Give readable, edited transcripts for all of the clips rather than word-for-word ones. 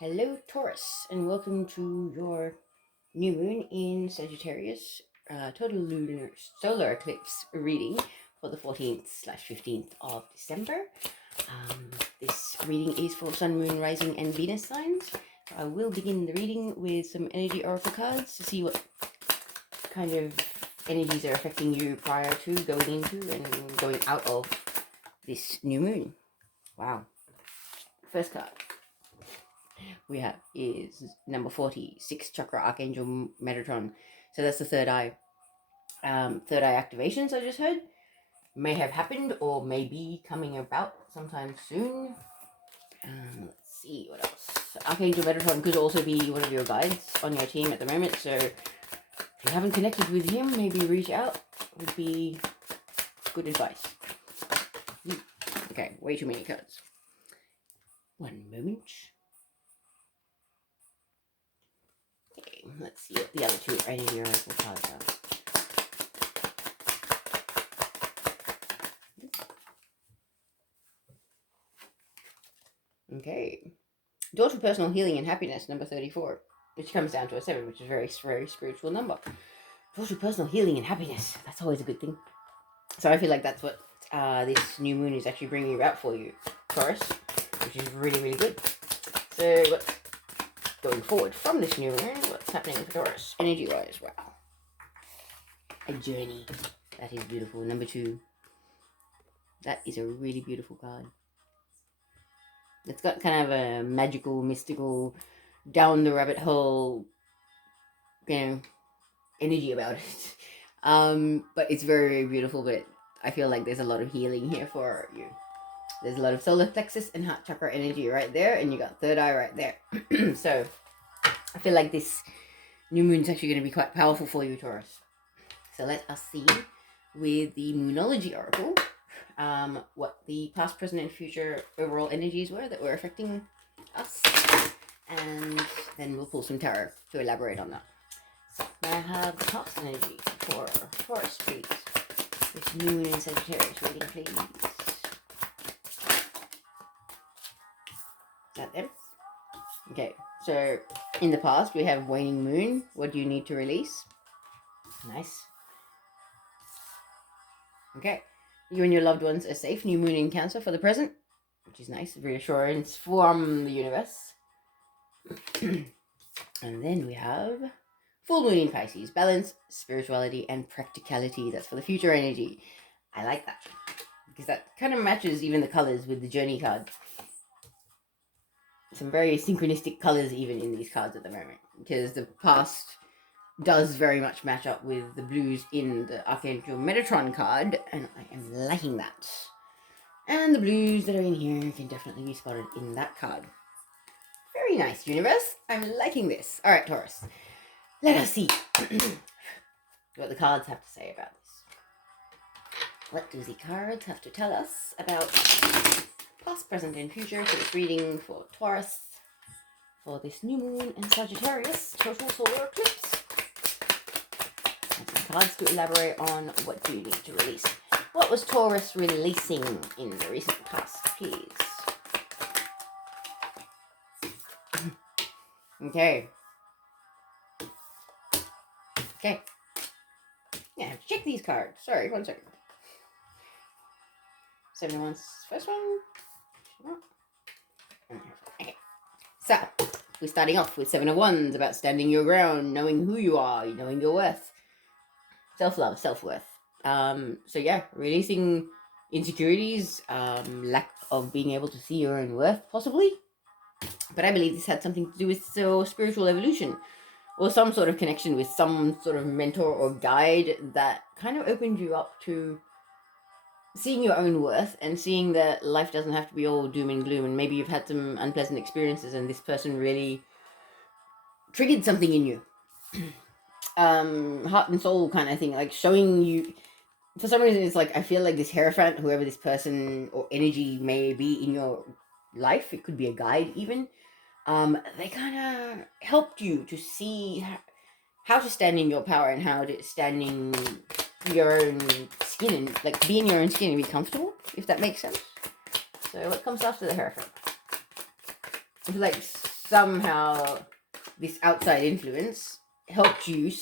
Hello, Taurus, and welcome to your new moon in Sagittarius total lunar solar eclipse reading for the 14th/15th of December. This reading is for Sun, Moon, Rising, and Venus signs. So I will begin the reading with some energy oracle cards to see what kind of energies are affecting you prior to going into and going out of this new moon. Wow. First card we have is number 40, 6th chakra, Archangel Metatron. So that's the third eye. Third eye activations I just heard may have happened or may be coming about sometime soon. Let's see what else. Archangel Metatron could also be one of your guides on your team at the moment. So if you haven't connected with him, maybe reach out. Would be good advice. Okay, way too many cards. One moment. Okay, let's see what the other two energy oracle cards are. Okay. Door to personal healing and happiness, number 34, which comes down to a 7, which is a very, very spiritual number. Door to personal healing and happiness. That's always a good thing. So I feel like that's what this new moon is actually bringing about for you, Taurus, which is really, really good. So what's going forward from this new moon? What's happening for Taurus, energy-wise? Wow. A journey. That is beautiful. Number 2. That is a really beautiful card. It's got kind of a magical, mystical, down the rabbit hole, energy about it. But it's very, very beautiful. But I feel like there's a lot of healing here for you. There's a lot of solar plexus and heart chakra energy right there, and you got third eye right there. So I feel like this new moon is actually going to be quite powerful for you, Taurus. So let us see with the Moonology Oracle what the past, present, and future overall energies were that were affecting us. And then we'll pull some tarot to elaborate on that. So may I have the past energy for Taurus, please? This new moon in Sagittarius reading, please. Is that them? Okay, so in the past we have waning moon. What do you need to release? Nice. Okay, you and your loved ones are safe. New moon in Cancer for the present, which is nice. Reassurance from the universe. And then we have full moon in Pisces. Balance, spirituality, and practicality. That's for the future energy. I like that because that kind of matches even the colors with the journey card. Some very synchronistic colors even in these cards at the moment, because the past does very much match up with the blues in the Archangel Metatron card, and I am liking that. And the blues that are in here can definitely be spotted in that card. Very nice, universe. I'm liking this. All right, Taurus. Let us see what the cards have to say about this. What do the cards have to tell us about past, present, and future for this reading for Taurus for this new moon in Sagittarius total solar eclipse? And some cards to elaborate on what do you need to release. What was Taurus releasing in the recent past, please? Okay. Okay. Yeah, I have to check these cards. Sorry, 1 second. 7 of Wands, first one. Okay. So, we're starting off with 7 of Wands, about standing your ground, knowing who you are, knowing your worth. Self-love, self-worth. So yeah, releasing insecurities, lack of being able to see your own worth, possibly. But I believe this had something to do with spiritual evolution, or some sort of connection with some sort of mentor or guide that kind of opened you up to seeing your own worth and seeing that life doesn't have to be all doom and gloom, and maybe you've had some unpleasant experiences and this person really triggered something in you. Heart and soul kind of thing, like showing you, for some reason it's like I feel like this Hierophant, whoever this person or energy may be in your life, it could be a guide even, they kind of helped you to see how to stand in your power and how to stand in your own skin and like be in your own skin and be comfortable, if that makes sense. So what comes after the Hierophant? It's like somehow this outside influence helped you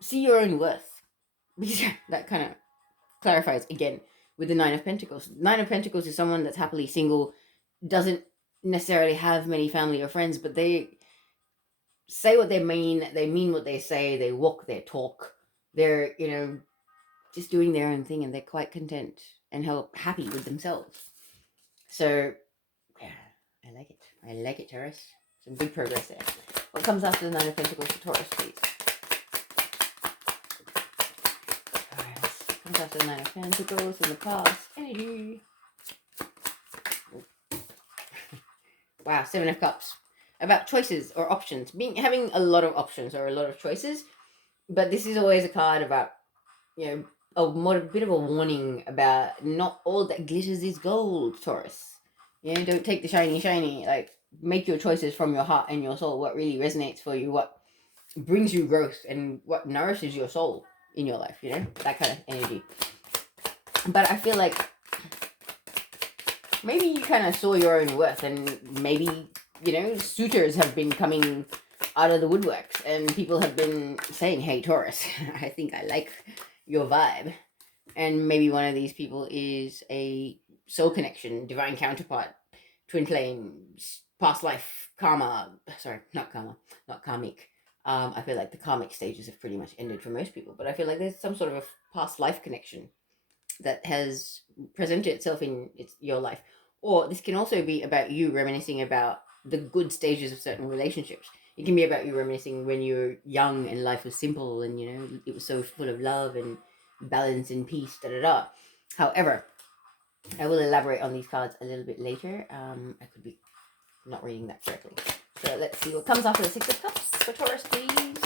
see your own worth. Because that kind of clarifies again with the Nine of Pentacles. Nine of Pentacles is someone that's happily single, doesn't necessarily have many family or friends, but they say what they mean what they say, they walk their talk. They're, just doing their own thing, and they're quite content and happy with themselves. So, yeah, I like it. I like it, Taurus. Some good progress there. What comes after the Nine of Pentacles for Taurus, please? Taurus. What comes after the Nine of Pentacles in the past? Energy. Wow, Seven of Cups. About choices or options. Having a lot of options or a lot of choices. But this is always a card about, a bit of a warning about not all that glitters is gold, Taurus. Don't take the shiny. Like, make your choices from your heart and your soul. What really resonates for you, what brings you growth, and what nourishes your soul in your life, that kind of energy. But I feel like maybe you kind of saw your own worth, and maybe, suitors have been coming out of the woodworks, and people have been saying, hey, Taurus, I think I like your vibe. And maybe one of these people is a soul connection, divine counterpart, twin flame, past life, karma. Sorry, not karmic. I feel like the karmic stages have pretty much ended for most people, but I feel like there's some sort of a past life connection that has presented itself in your life. Or this can also be about you reminiscing about the good stages of certain relationships. It can be about you reminiscing when you were young and life was simple, and it was so full of love and balance and peace. However, I will elaborate on these cards a little bit later. I could be not reading that correctly. So let's see what comes after the Six of Cups for Taurus, please.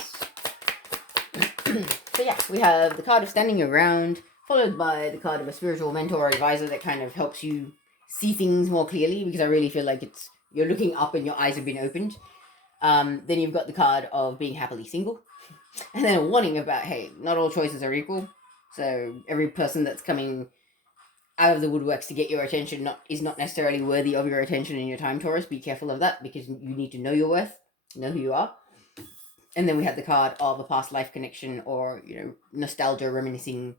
So yeah, we have the card of standing your ground, followed by the card of a spiritual mentor or advisor that kind of helps you see things more clearly, because I really feel like you're looking up and your eyes have been opened. Then you've got the card of being happily single, and then a warning about, hey, not all choices are equal. So every person that's coming out of the woodworks to get your attention is not necessarily worthy of your attention in your time, Taurus. Be careful of that, because you need to know your worth, know who you are. And then we have the card of a past life connection, or nostalgia, reminiscing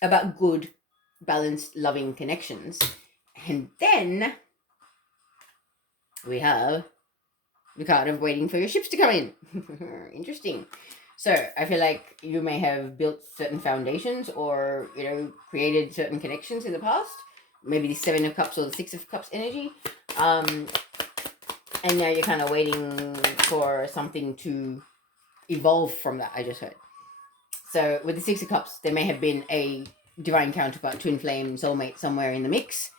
about good, balanced, loving connections. And then we have the card of waiting for your ships to come in. Interesting. So I feel like you may have built certain foundations, or created certain connections in the past. Maybe the Seven of Cups or the Six of Cups energy. And now you're kind of waiting for something to evolve from that, I just heard. So with the Six of Cups, there may have been a divine counterpart, twin flame, soulmate somewhere in the mix.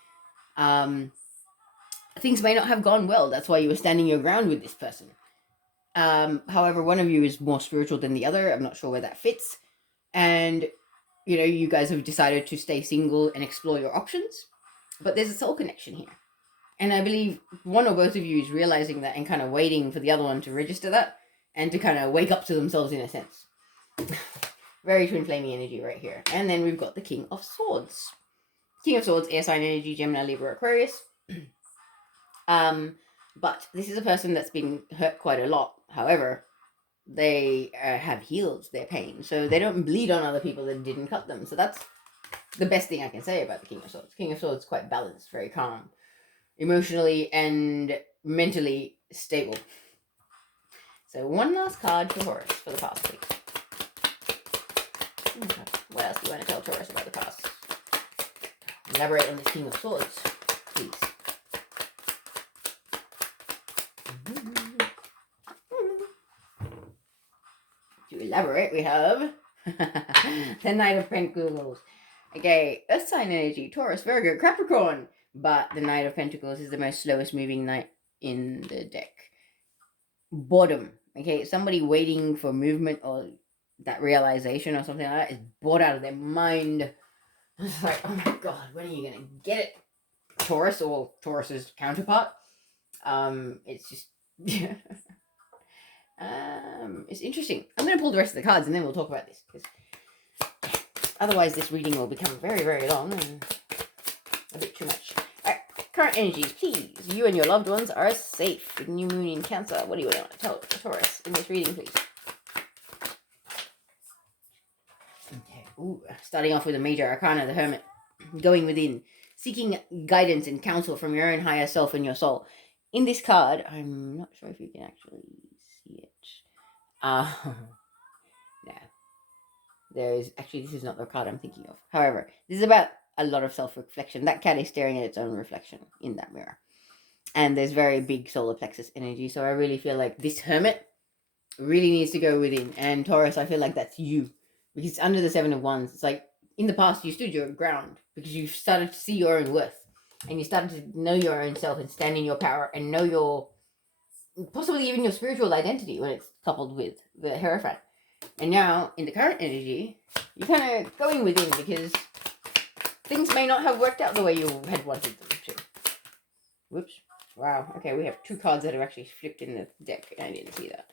Things may not have gone well. That's why you were standing your ground with this person. However, one of you is more spiritual than the other. I'm not sure where that fits. And, you guys have decided to stay single and explore your options. But there's a soul connection here. And I believe one or both of you is realizing that and kind of waiting for the other one to register that and to kind of wake up to themselves in a sense. Very twin flamey energy right here. And then we've got the King of Swords. King of Swords, air sign energy, Gemini, Libra, Aquarius. But this is a person that's been hurt quite a lot. However, they have healed their pain. So they don't bleed on other people that didn't cut them. So that's the best thing I can say about the King of Swords. King of Swords is quite balanced, very calm, emotionally and mentally stable. So one last card for Taurus for the past, please. Okay. What else do you want to tell Taurus about the past? Elaborate on this King of Swords, please. To elaborate, we have the Knight of Pentacles. Okay, Earth sign energy, Taurus, Virgo, Capricorn. But the Knight of Pentacles is the most slowest moving knight in the deck. Boredom. Okay, somebody waiting for movement or that realization or something like that is bored out of their mind. It's like, oh my god, when are you gonna get it? Taurus, or Taurus's counterpart. It's just it's interesting. I'm gonna pull the rest of the cards and then we'll talk about this, because otherwise this reading will become very, very long and a bit too much. Alright, Current energies, please. You and your loved ones are safe. With new moon in Cancer. What do you want to tell Taurus in this reading, please? Okay. Ooh, starting off with a major arcana, the Hermit. Going within, seeking guidance and counsel from your own higher self and your soul. In this card, I'm not sure if you can actually see it. No. There's actually, this is not the card I'm thinking of. However, this is about a lot of self-reflection. That cat is staring at its own reflection in that mirror. And there's very big solar plexus energy. So I really feel like this Hermit really needs to go within. And Taurus, I feel like that's you. Because it's under the Seven of Wands. It's like, in the past, you stood your ground. Because you started to see your own worth. And you started to know your own self and stand in your power. And know your, possibly even your spiritual identity when it's coupled with the Hierophant. And now, in the current energy, you're kind of going within because things may not have worked out the way you had wanted them to. Whoops. Wow. Okay, we have two cards that are actually flipped in the deck. I didn't see that.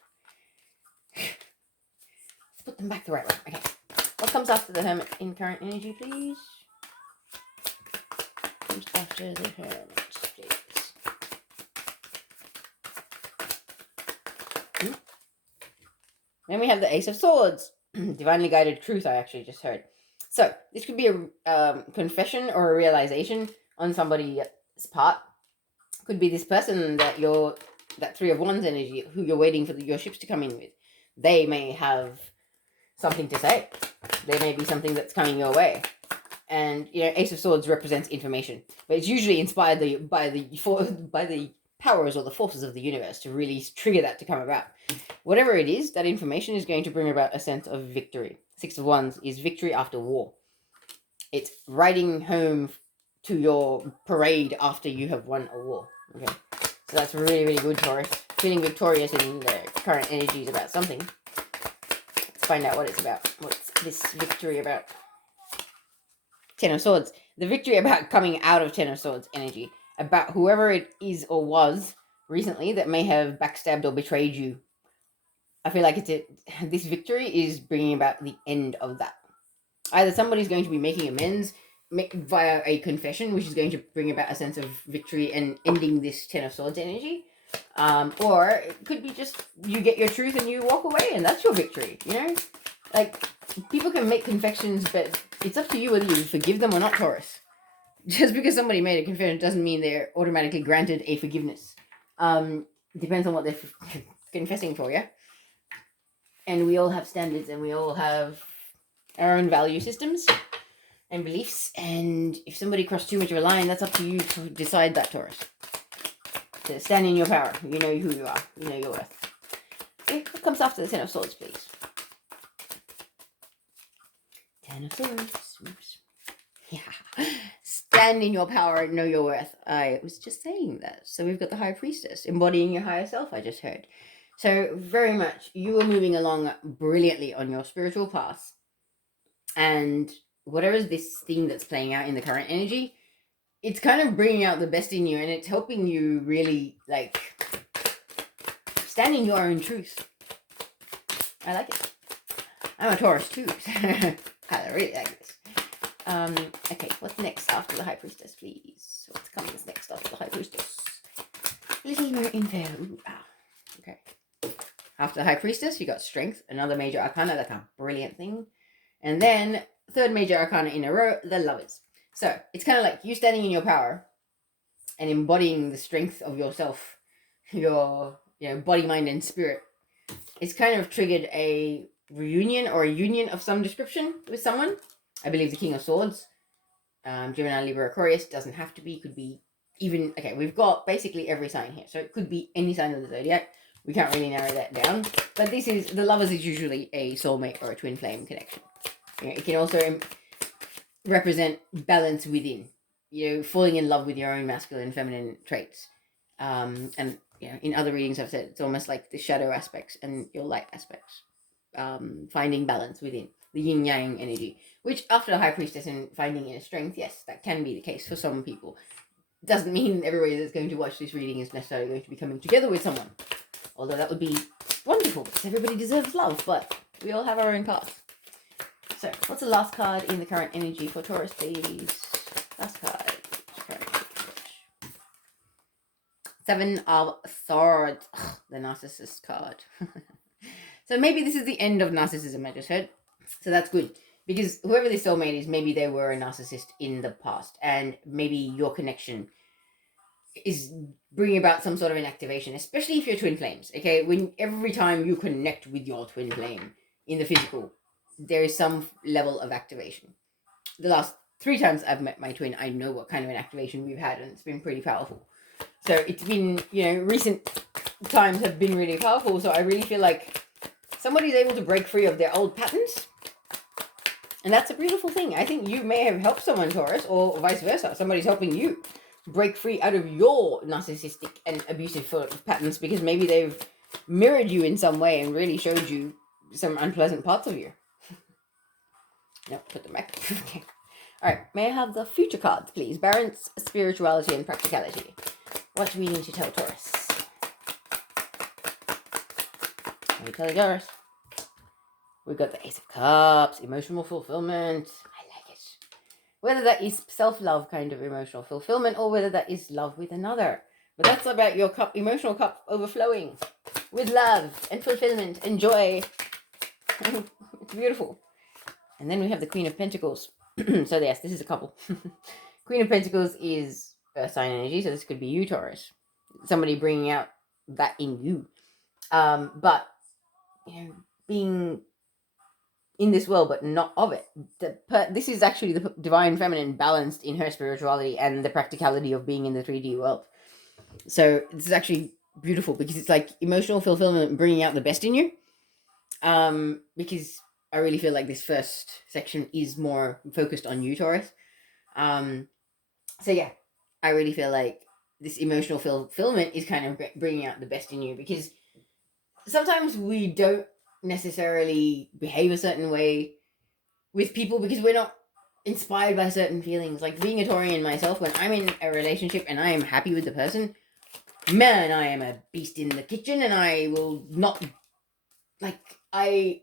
Let's put them back the right way. Okay. What comes after the Hermit in current energy, please? Comes after the Hermit, please. Then we have the Ace of Swords. Divinely guided truth, I actually just heard. So, this could be a confession or a realization on somebody's part. Could be this person that that Three of Wands energy, who you're waiting for your ships to come in with. They may have something to say. There may be something that's coming your way. And, Ace of Swords represents information. But it's usually inspired by the powers or the forces of the universe to really trigger that to come about. Whatever it is, that information is going to bring about a sense of victory. Six of Wands is victory after war. It's riding home to your parade after you have won a war. Okay, so that's really, really good, Taurus. Feeling victorious in the current energies about something. Let's find out what it's about. What's this victory about? Ten of Swords. The victory about coming out of Ten of Swords energy. About whoever it is or was recently that may have backstabbed or betrayed you. I feel like this victory is bringing about the end of that. Either somebody's going to be making amends via a confession, which is going to bring about a sense of victory and ending this Ten of Swords energy. Or it could be just you get your truth and you walk away and that's your victory, Like, people can make confessions, but it's up to you whether you forgive them or not, Taurus. Just because somebody made a confession doesn't mean they're automatically granted a forgiveness. Depends on what they're confessing for, yeah? And we all have standards and we all have our own value systems and beliefs. And if somebody crossed too much of a line, that's up to you to decide that, Taurus. To stand in your power. You know who you are. You know your worth. Okay, what comes after the Ten of Swords, please? Ten of Swords. Oops. Yeah. Stand in your power, know your worth. I was just saying that. So we've got the High Priestess, embodying your higher self, I just heard. So very much, you are moving along brilliantly on your spiritual path. And whatever is this thing that's playing out in the current energy, it's kind of bringing out the best in you and it's helping you really, stand in your own truth. I like it. I'm a Taurus too. I really like this. Okay, what's next after the High Priestess, please? What comes next after the High Priestess? Little more info. Ooh, okay. After the High Priestess, you got Strength, another major arcana, like a brilliant thing. And then, third major arcana in a row, the Lovers. So, it's kind of like you standing in your power and embodying the strength of yourself, your body, mind, and spirit. It's kind of triggered a reunion or a union of some description with someone. I believe the King of Swords, Gemini, Libra, Aquarius, doesn't have to be, could be even, okay, we've got basically every sign here. So it could be any sign of the zodiac. We can't really narrow that down. But the Lovers is usually a soulmate or a twin flame connection. It can also represent balance within, falling in love with your own masculine and feminine traits. And, in other readings I've said, it's almost like the shadow aspects and your light aspects. Finding balance within the yin-yang energy, which after the High Priestess and finding inner strength, yes, that can be the case for some people. Doesn't mean everybody that's going to watch this reading is necessarily going to be coming together with someone. Although that would be wonderful, because everybody deserves love, but we all have our own path. So, what's the last card in the current energy for Taurus, please? Last card. Seven of Swords. Ugh, the narcissist card. So maybe this is the end of narcissism, I just heard. So that's good. Because whoever this soulmate is, maybe they were a narcissist in the past. And maybe your connection is bringing about some sort of an activation, especially if you're twin flames. Okay, when every time you connect with your twin flame in the physical, there is some level of activation. The last 3 times I've met my twin, I know what kind of an activation we've had, and it's been pretty powerful. So it's been, recent times have been really powerful. So I really feel like somebody's able to break free of their old patterns. And that's a beautiful thing. I think you may have helped someone, Taurus, or vice versa. Somebody's helping you break free out of your narcissistic and abusive patterns, because maybe they've mirrored you in some way and really showed you some unpleasant parts of you. No, put them back. Okay. All right. May I have the future cards, please? Balance, spirituality, and practicality. What do we need to tell Taurus? Let me tell you, Taurus. We've got the Ace of Cups, emotional fulfillment. I like it. Whether that is self-love kind of emotional fulfillment, or whether that is love with another. But that's about your cup, emotional cup overflowing with love and fulfillment and joy. It's beautiful. And then we have the Queen of Pentacles. So yes, this is a couple. Queen of Pentacles is Earth sign energy, so this could be you, Taurus. Somebody bringing out that in you. But being in this world, but not of it. This is actually the divine feminine balanced in her spirituality and the practicality of being in the 3D world. So this is actually beautiful, because it's like emotional fulfillment, bringing out the best in you. Because I really feel like this first section is more focused on you, Taurus. So yeah, I really feel like this emotional fulfillment is kind of bringing out the best in you, because sometimes we don't necessarily behave a certain way with people because we're not inspired by certain feelings. Like being a Taurian myself, when I'm in a relationship and I am happy with the person, man, I am a beast in the kitchen, and I will not, like, I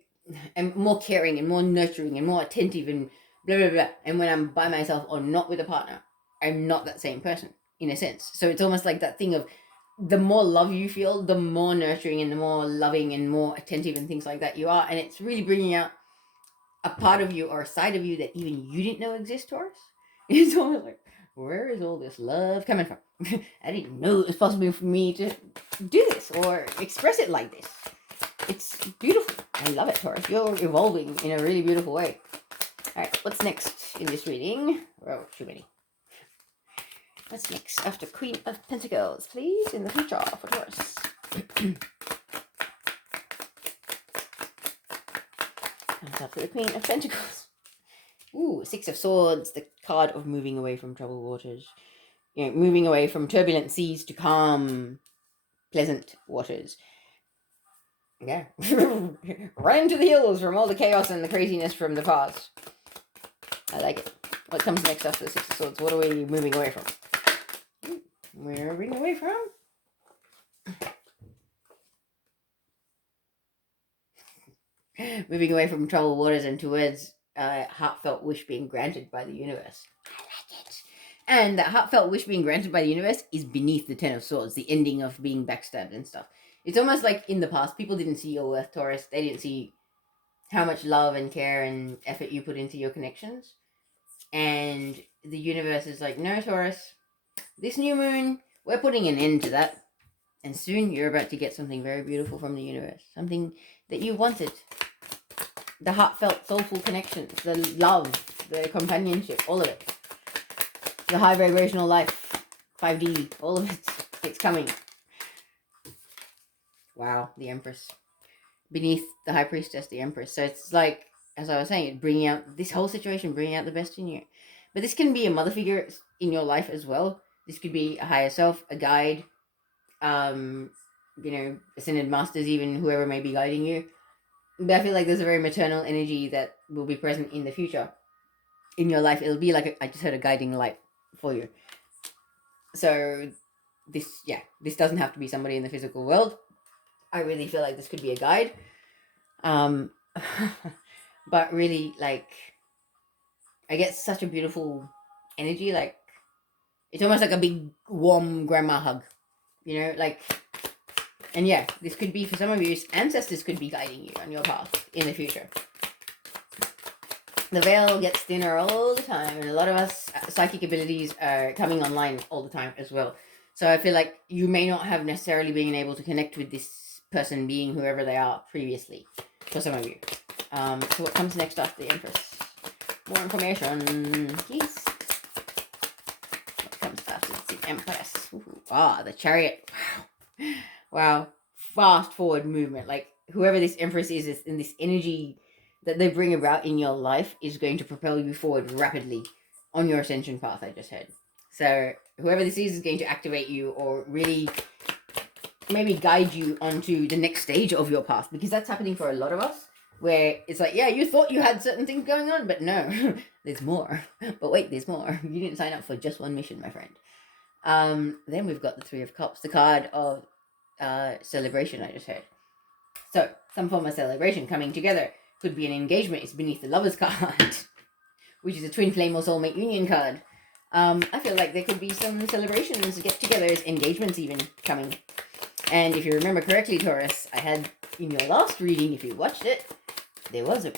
am more caring and more nurturing and more attentive and blah blah blah. And when I'm by myself or not with a partner, I'm not that same person, in a sense. So it's almost like that thing of, the more love you feel, the more nurturing and the more loving and more attentive and things like that you are. And it's really bringing out a part of you or a side of you that even you didn't know exists, Taurus. It's almost like, where is all this love coming from? I didn't know it was possible for me to do this or express it like this. It's beautiful. I love it, Taurus. You're evolving in a really beautiful way. All right, what's next in this reading? Oh, too many. What's next after Queen of Pentacles, please, in the future for Taurus? Comes after the Queen of Pentacles. Ooh, Six of Swords, the card of moving away from troubled waters. Moving away from turbulent seas to calm, pleasant waters. Yeah. Run into the hills from all the chaos and the craziness from the past. I like it. What comes next after the Six of Swords? What are we moving away from? Where are we moving away from? Moving away from troubled waters and towards a heartfelt wish being granted by the universe. I like it. And that heartfelt wish being granted by the universe is beneath the Ten of Swords, the ending of being backstabbed and stuff. It's almost like in the past, people didn't see your worth, Taurus. They didn't see how much love and care and effort you put into your connections. And the universe is like, no, Taurus, this new moon, we're putting an end to that. And soon you're about to get something very beautiful from the universe. Something that you wanted. The heartfelt, soulful connections, the love, the companionship, all of it. The high vibrational life, 5D, all of it. It's coming. Wow, the Empress. Beneath the High Priestess, the Empress. So it's like, as I was saying, bringing out this whole situation, bringing out the best in you. But this can be a mother figure in your life as well. This could be a higher self, a guide, ascended masters, even whoever may be guiding you. But I feel like there's a very maternal energy that will be present in the future in your life. It'll be like I just heard a guiding light for you. So this doesn't have to be somebody in the physical world. I really feel like this could be a guide. But really, like, I get such a beautiful energy. Like, it's almost like a big warm grandma hug You know, like, and yeah, this could be, for some of you, ancestors could be guiding you on your path in the future. The veil gets thinner all the time, and a lot of us psychic abilities are coming online all the time as well. So I feel like you may not have necessarily been able to connect with this person, being whoever they are, previously, for some of you. So what comes next after the Empress? More information, please. What comes after the Empress? Ooh, the Chariot. Wow. Fast forward movement. Like, whoever this Empress is in this energy that they bring about in your life is going to propel you forward rapidly on your ascension path, I just heard. So whoever this is going to activate you, or really maybe guide you onto the next stage of your path, because that's happening for a lot of us, where it's like, yeah, you thought you had certain things going on, but no, there's more. But wait, there's more. You didn't sign up for just one mission, my friend. Then we've got the Three of Cups, the card of celebration, I just heard. So some form of celebration coming together. Could be an engagement. It's beneath the Lover's card, which is a twin flame or soulmate union card. I feel like there could be some celebrations, get-togethers, engagements even coming. And if you remember correctly, Taurus, I had in your last reading, if you watched it, there was a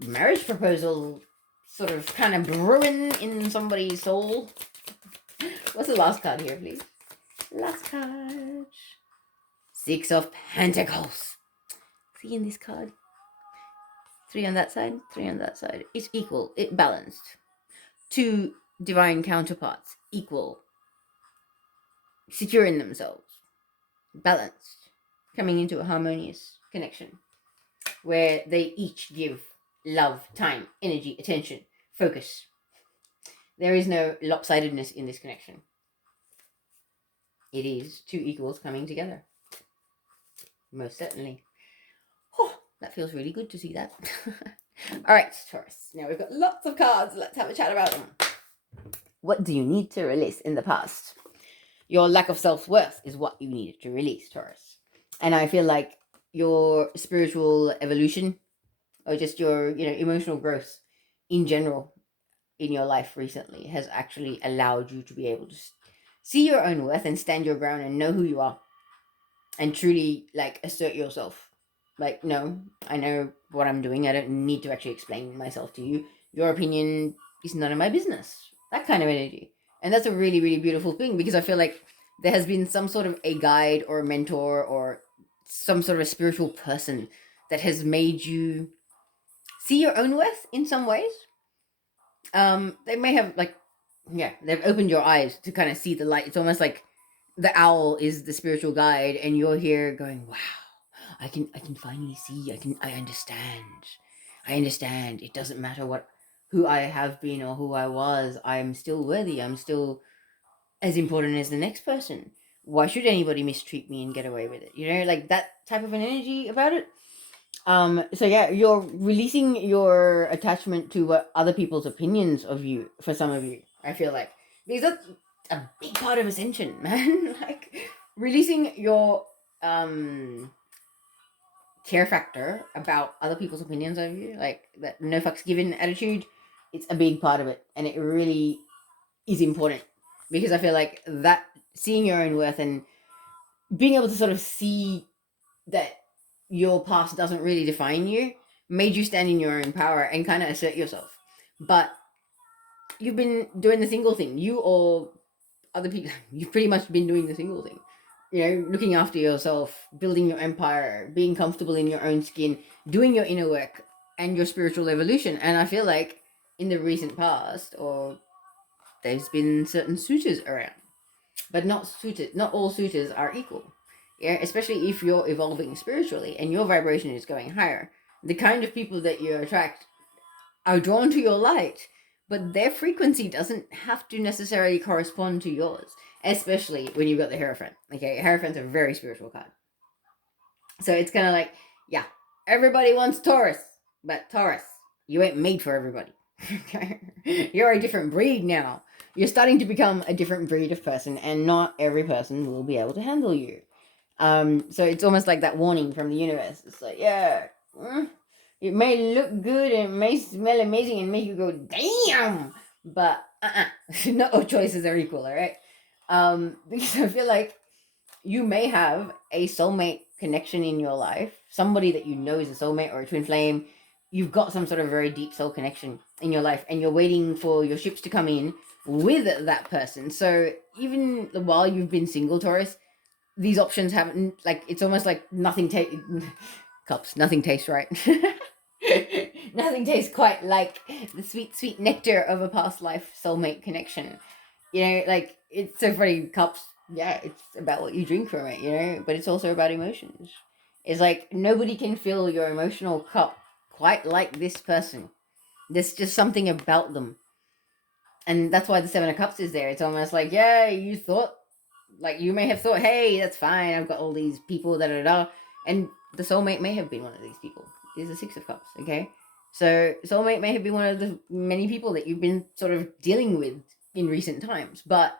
marriage proposal sort of kind of brewing in somebody's soul. What's the last card here, please? Last card. Six of Pentacles. See in this card? 3 on that side, 3 on that side. It's equal, it balanced. 2 divine counterparts, equal, secure in themselves, balanced, coming into a harmonious connection where they each give love, time, energy, attention, focus. There is no lopsidedness in this connection. It is 2 equals coming together. Most certainly. Oh, that feels really good to see that. All right, Taurus. Now we've got lots of cards. Let's have a chat about them. What do you need to release in the past? Your lack of self-worth is what you needed to release, Taurus. And I feel like your spiritual evolution, or just your, emotional growth in general in your life recently, has actually allowed you to be able to see your own worth and stand your ground and know who you are and truly, like, assert yourself. Like, no, I know what I'm doing. I don't need to actually explain myself to you. Your opinion is none of my business. That kind of energy. And that's a really, really beautiful thing, because I feel like there has been some sort of a guide or a mentor or some sort of a spiritual person that has made you see your own worth in some ways. They may have, like, they've opened your eyes to kind of see the light. It's almost like the owl is the spiritual guide, and you're here going, wow, I can finally see. I understand. It doesn't matter who I have been or who I was. I'm still worthy. I'm still as important as the next person. Why should anybody mistreat me and get away with it? Like that type of an energy about it. So yeah, you're releasing your attachment to what other people's opinions of you, for some of you, I feel like. Because that's a big part of ascension, man. Like, releasing your care factor about other people's opinions of you, like that no fucks given attitude, it's a big part of it. And it really is important, because I feel like that seeing your own worth and being able to sort of see that your past doesn't really define you made you stand in your own power and kind of assert yourself. But you've been doing the single thing. You or other people, you've pretty much been doing the single thing. Looking after yourself, building your empire, being comfortable in your own skin, doing your inner work and your spiritual evolution. And I feel like in the recent past, or there's been certain suitors around, but not all suitors are equal. Yeah, especially if you're evolving spiritually and your vibration is going higher. The kind of people that you attract are drawn to your light, but their frequency doesn't have to necessarily correspond to yours, especially when you've got the Hierophant. Okay, Hierophant's a very spiritual card. So it's kind of like, yeah, everybody wants Taurus, but Taurus, you ain't made for everybody. You're a different breed now. You're starting to become a different breed of person, and not every person will be able to handle you. So it's almost like that warning from the universe. It's like, yeah, it may look good and it may smell amazing and make you go, damn, but not all choices are equal, all right? Because I feel like you may have a soulmate connection in your life, somebody that you know is a soulmate or a twin flame. You've got some sort of very deep soul connection in your life, and you're waiting for your ships to come in with that person. So even while you've been single, Taurus, these options haven't, like, it's almost like nothing cups, nothing tastes right. Nothing tastes quite like the sweet, sweet nectar of a past life soulmate connection. You know, like, it's so funny. Cups, yeah, it's about what you drink from it, you know, but it's also about emotions. It's like nobody can fill your emotional cup quite like this person. There's just something about them. And that's why the Seven of Cups is there. It's almost like, yeah, you thought, like, you may have thought, hey, that's fine. I've got all these people, da da da. And the soulmate may have been one of these people. Is the Six of Cups, okay? So, soulmate may have been one of the many people that you've been sort of dealing with in recent times. But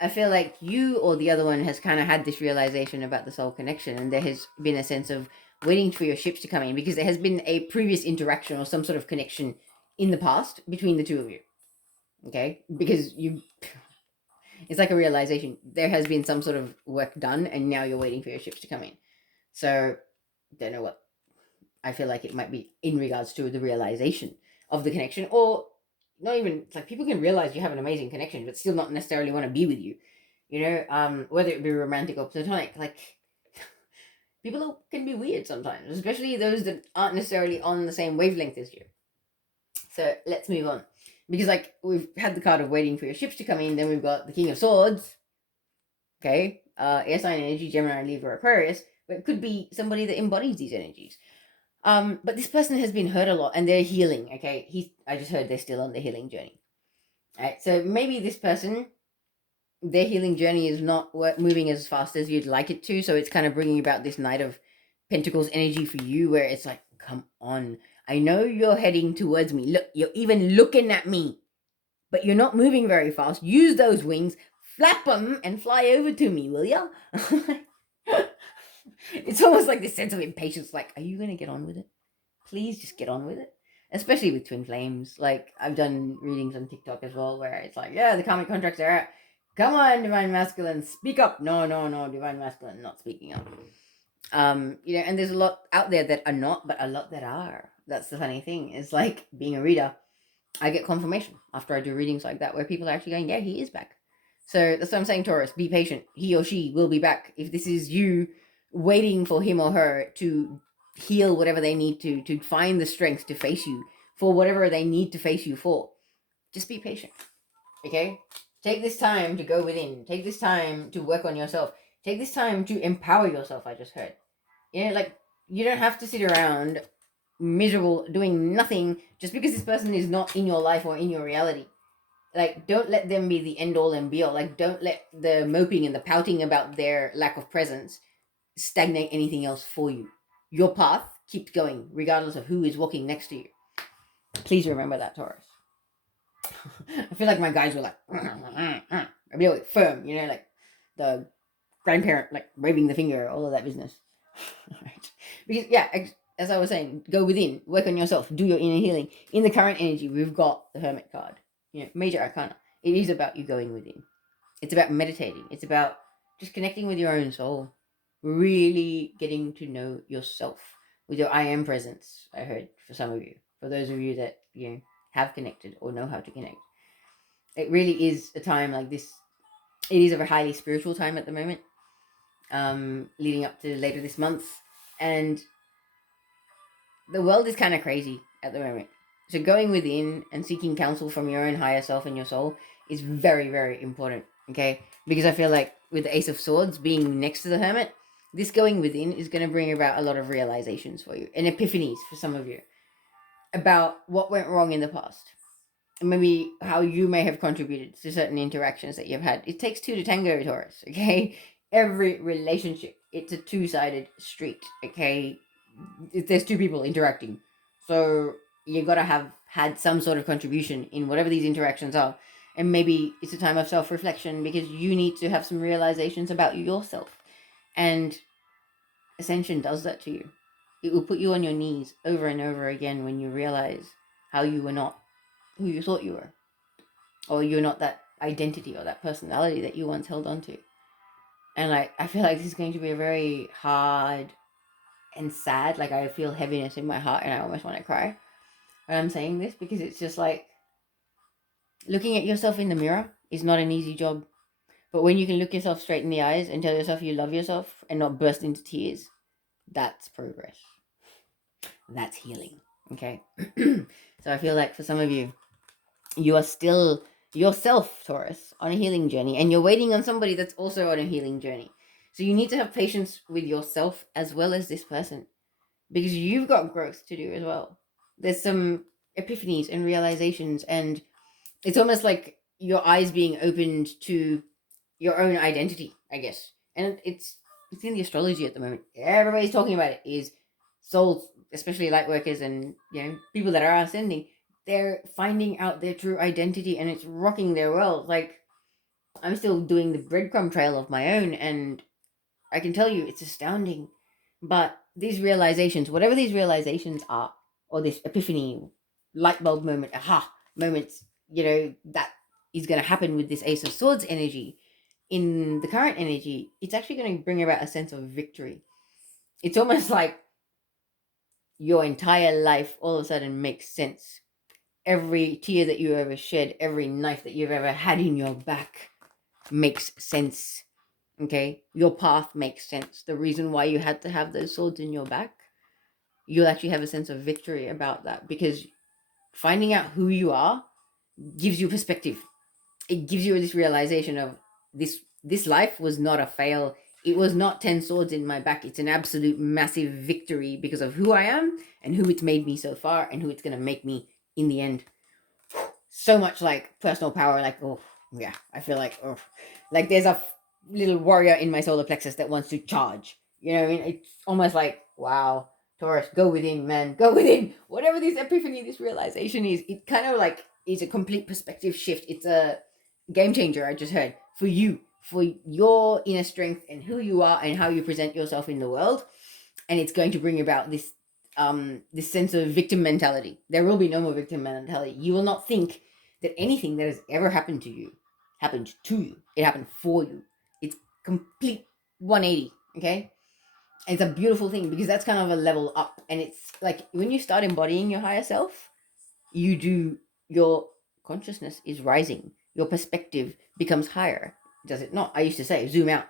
I feel like you or the other one has kind of had this realization about the soul connection, and there has been a sense of waiting for your ships to come in because there has been a previous interaction or some sort of connection in the past between the two of you. Okay? Because it's like a realization. There has been some sort of work done, and now you're waiting for your ships to come in. So, don't know what. I feel like it might be in regards to the realization of the connection, or not even. It's like people can realize you have an amazing connection, but still not necessarily want to be with you. You know, whether it be romantic or platonic. Like, people can be weird sometimes, especially those that aren't necessarily on the same wavelength as you. So let's move on. Because, like, we've had the card of waiting for your ships to come in, then we've got the King of Swords. Okay, air sign energy, Gemini, Libra, Aquarius, but it could be somebody that embodies these energies. But this person has been hurt a lot, and they're healing. Okay, I just heard they're still on the healing journey. All right, so maybe this person, their healing journey is not moving as fast as you'd like it to. So it's kind of bringing about this Knight of Pentacles energy for you, where it's like, come on, I know you're heading towards me. Look, you're even looking at me, but you're not moving very fast. Use those wings, flap them, and fly over to me, will ya? It's almost like this sense of impatience. Like, are you going to get on with it? Please just get on with it. Especially with twin flames. Like, I've done readings on TikTok as well, where it's like, yeah, the karmic contracts are out. Come on, divine masculine, speak up. No, divine masculine, not speaking up. And there's a lot out there that are not, but a lot that are. That's the funny thing. It's like being a reader. I get confirmation after I do readings like that, where people are actually going, yeah, he is back. So that's what I'm saying, Taurus. Be patient. He or she will be back. If this is you waiting for him or her to heal whatever they need to find the strength to face you for whatever they need to face you for, just be patient. Okay? Take this time to go within. Take this time to work on yourself. Take this time to empower yourself, I just heard. Like, you don't have to sit around miserable doing nothing just because this person is not in your life or in your reality. Like, don't let them be the end all and be all. Like, don't let the moping and the pouting about their lack of presence stagnate anything else for you. Your path keeps going regardless of who is walking next to you. Please remember that, Taurus. I feel like my guys were like, I'm really firm, like the grandparent, like waving the finger, all of that business. Right? Because, yeah, as I was saying, go within, work on yourself, do your inner healing. In the current energy, we've got the Hermit card, major arcana. It is about you going within. It's about meditating. It's about just connecting with your own soul, really getting to know yourself with your I am presence. I heard for some of you, for those of you that have connected or know how to connect, it really is a time like this. It is a highly spiritual time at the moment, leading up to later this month, and the world is kind of crazy at the moment. So going within and seeking counsel from your own higher self and your soul is very, very important. Okay, because I feel like with the Ace of Swords being next to the Hermit, this going within is going to bring about a lot of realizations for you and epiphanies for some of you about what went wrong in the past, and maybe how you may have contributed to certain interactions that you've had. It takes two to tango, Taurus. Okay, every relationship, it's a two-sided street. Okay, there's two people interacting, so you got to have had some sort of contribution in whatever these interactions are. And maybe it's a time of self-reflection because you need to have some realizations about yourself. And Ascension does that to you. It will put you on your knees over and over again when you realize how you were not who you thought you were, or you're not that identity or that personality that you once held on to. And like, I feel like this is going to be a very hard and sad, like I feel heaviness in my heart and I almost want to cry when I'm saying this, because it's just like looking at yourself in the mirror is not an easy job. But when you can look yourself straight in the eyes and tell yourself you love yourself and not burst into tears, that's progress. That's healing. Okay. So I feel like for some of you, you are still yourself, Taurus, on a healing journey, and you're waiting on somebody that's also on a healing journey. So you need to have patience with yourself as well as this person, because you've got growth to do as well. There's some epiphanies and realizations, and it's almost like your eyes being opened to your own identity, I guess. And it's in the astrology at the moment. Everybody's talking about it. Is souls, especially light workers and people that are ascending, they're finding out their true identity, and it's rocking their world. Like, I'm still doing the breadcrumb trail of my own, and I can tell you it's astounding. But these realizations, whatever these realizations are, or this epiphany, light bulb moment, aha moments, that is going to happen with this Ace of Swords energy in the current energy, it's actually going to bring about a sense of victory. It's almost like your entire life all of a sudden makes sense. Every tear that you ever shed, every knife that you've ever had in your back makes sense. Okay, your path makes sense. The reason why you had to have those swords in your back, you'll actually have a sense of victory about that, because finding out who you are gives you perspective. It gives you this realization of this life was not a fail. It was not 10 swords in my back. It's an absolute massive victory because of who I am and who it's made me so far and who it's going to make me in the end. So much like personal power, like, oh yeah, I feel like there's a little warrior in my solar plexus that wants to charge. You know what I mean? It's almost like, wow, Taurus, go within, man, go within. Whatever this epiphany, this realization is, it kind of like is a complete perspective shift. It's a game changer, I just heard, for you, for your inner strength and who you are and how you present yourself in the world. And it's going to bring about this sense of victim mentality. There will be no more victim mentality. You will not think that anything that has ever happened to you happened to you. It happened for you. It's complete 180. Okay, and it's a beautiful thing, because that's kind of a level up. And it's like when you start embodying your higher self, your consciousness is rising, your perspective becomes higher, does it not? I used to say zoom out.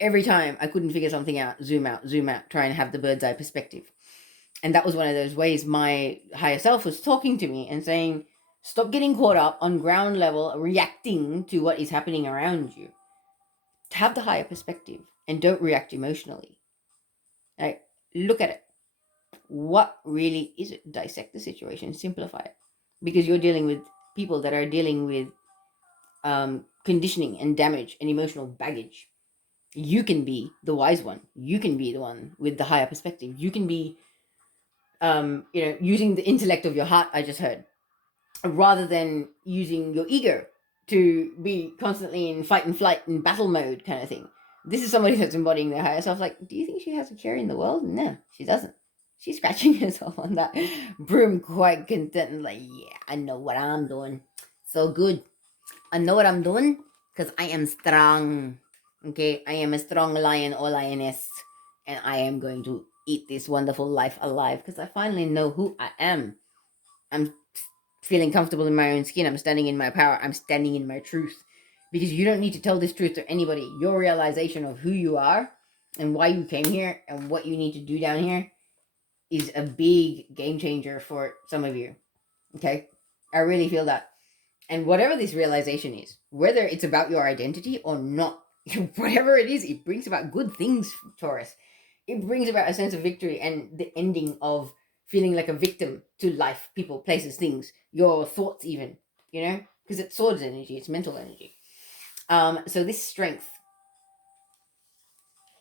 Every time I couldn't figure something out, zoom out, try and have the bird's eye perspective. And that was one of those ways my higher self was talking to me and saying, stop getting caught up on ground level reacting to what is happening around you. Have the higher perspective and don't react emotionally. Like, look at it. What really is it? Dissect the situation, simplify it, because you're dealing with people that are dealing with conditioning and damage and emotional baggage. You can be the wise one. You can be the one with the higher perspective. You can be, using the intellect of your heart. I just heard, rather than using your ego to be constantly in fight and flight and battle mode kind of thing. This is somebody that's embodying their higher self. Like, do you think she has a care in the world? No, she doesn't. She's scratching herself on that broom quite content and like, yeah, I know what I'm doing. So good. I know what I'm doing because I am strong. Okay, I am a strong lion or lioness, and I am going to eat this wonderful life alive because I finally know who I am. I'm feeling comfortable in my own skin. I'm standing in my power. I'm standing in my truth. Because you don't need to tell this truth to anybody. Your realization of who you are and why you came here and what you need to do down here is a big game changer for some of you. Okay? I really feel that. And whatever this realization is, whether it's about your identity or not, whatever it is, it brings about good things, Taurus. It brings about a sense of victory and the ending of feeling like a victim to life, people, places, things, your thoughts, even, because it's swords energy, it's mental energy. So this strength